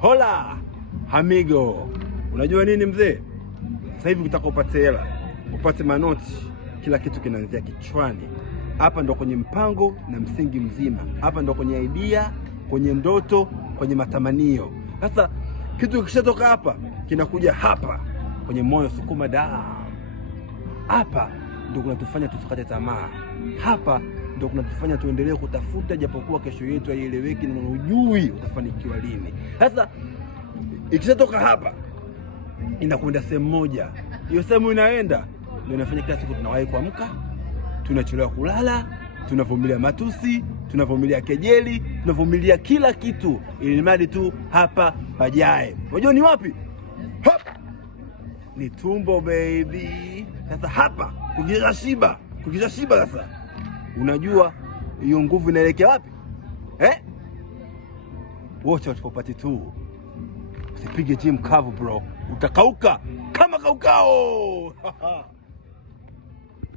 Hola amigo, unajua nini mzee? Sasa hivi ukitaka upate hela, upate manoti, kila kitu kinaanzia kichwani. Hapa ndo kwenye mpango na msingi mzima. Hapa ndo kwenye idea, kwenye ndoto, kwenye matamanio. Sasa kitu kishatoka hapa kinakuja hapa kwenye moyo, sukuma damu. Hapa ndo kunatufanya tusikate tamaa. Hapa ndo kunatufanya tuendelee kutafuta, japokuwa kesho yetu haieleweki na unajui utafanikiwa lini. Sasa ikishatoka hapa inakwenda sehemu moja. Hiyo sehemu inaenda ndio inafanya kila siku tunawahi kuamka, tunachelewa kulala, tunavumilia matusi, tunavumilia kejeli, tunavumilia kila kitu ili mradi tu hapa pajae. Unajua ni wapi? Hapa ni tumbo baby. Sasa hapa ukishashiba sasa unajua hiyo nguvu inaelekea wapi? Wote watakopati tu. Usipige gym kavu bro, utakauka kama kaukao.